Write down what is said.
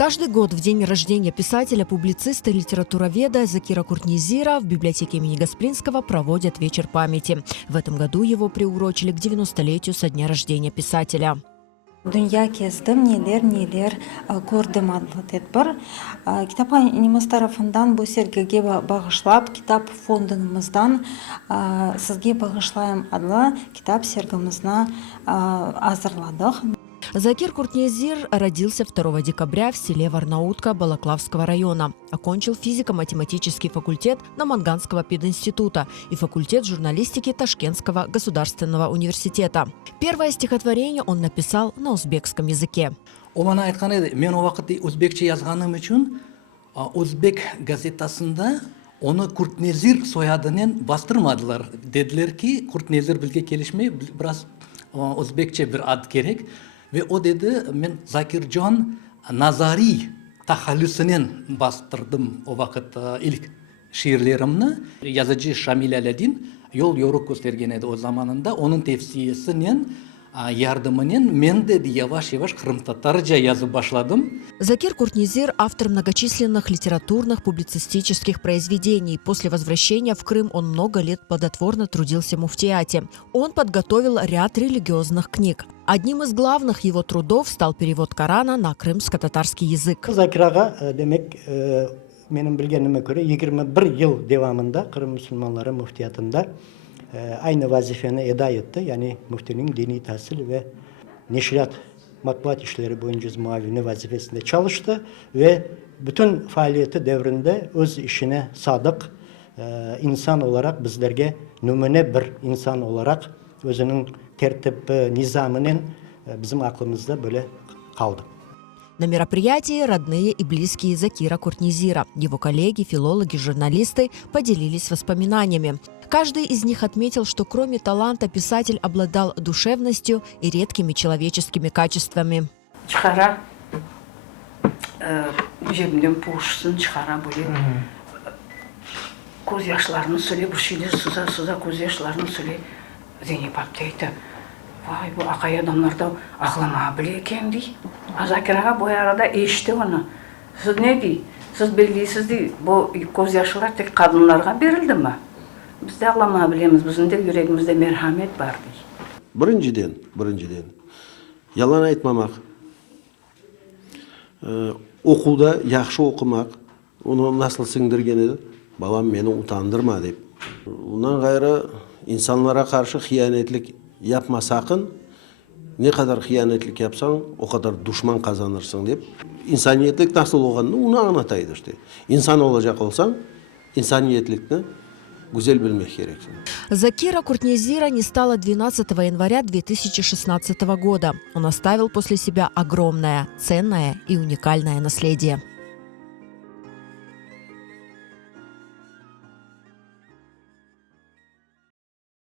Каждый год в день рождения писателя, публициста и литературоведа Закира Куртнезира в библиотеке имени Гаспринского проводят вечер памяти. В этом году его приурочили к 90-летию со дня рождения писателя. Dünya kezdim, neler gördüm adlı tedbir. Kitapxonamiz tarafından bu sergiге bağışlap, kitap fondumuzdan sizge bağışlayım adlı kitap sergimizni hazırladık. Закир Куртнезир родился 2 декабря в селе Варнаутка Балаклавского района. Окончил физико-математический факультет Наманганского пединститута и факультет журналистики Ташкентского государственного университета. Первое стихотворение он написал на узбекском языке. Олана айтқан еді, мен о вақытта өзбекше жазғаным үшін Өзбек газетасында оны Куртнезир соядынан бастырмадылар. Dediler ki Куртнезир бізге келішмей, біраз өзбекше бір ад керек. Ve o dedi, men Zakirjon Nazari tahallüsünen bastırdım o vakit ilk şiirlerimni. Yazıcı Şamil Aladin yol yoruk göstergen edi o zamanında. Onun tefsirisinden yardımının men de yavaş Kırım Tatarca yazıp başladım. Закир Куртнезир – автор многочисленных литературных, публицистических произведений. После возвращения в Крым он много лет плодотворно трудился в муфтиате. Он подготовил ряд религиозных книг. Одним из главных его трудов стал перевод Корана на крымско-татарский язык. Zakiraga demek benim bilgenime göre 21 yıl devamında Kırım Müslümanları muftiyatında aynı vazifeni eda etti. Yani muftinin dini tahsil ve neşriyat matbuat işleri boyunca muavini vazifesinde çalıştı ve bütün faaliyeti devrinde öz işine sadık insan olarak bizlerge numune bir insan olarak özünün tertip nizamının bizim aklımızda böyle kaldı. На мероприятии родные и близкие Закира Куртнезира. Его коллеги, филологи, журналисты поделились воспоминаниями. Каждый из них отметил, что кроме таланта писатель обладал душевностью и редкими человеческими качествами. Çıkara, cebimden puğuşsun çıkara böyle. Göz yaşlarını söyle, bu şeyleri suza göz yaşlarını söyle. Zeynep abdeydi. Vay bu akay adamlarda ağlama bile ekan dey. Zakiraga bu arada eşitdi onu. Siz ne dey? Siz belgisiz dey. Bu göz yaşlar tek kadınlarga berildi mi? Biz de ağlama bilemiz. Bizim de yüreğimizde merhamet var dey. Birinciden. Yalan aytmamak. Okuda yaxşı okumak. Onu nasıl singdirgen edi? Balam meni utandırma deyip. Ondan gayrı insanlara karşı hiyanetlik yapma sakın. Ne kadar hiyanetlik yapsan o kadar düşman kazanırsın deyip. İnsaniyetlik nasıl olganını onu anlataydı işte. İnsan olacak olsan insaniyetlikni güzel bilmek gereksin. Закира Куртнезира не стало 12 января 2016 года. Он оставил после себя огромное, ценное и уникальное наследие.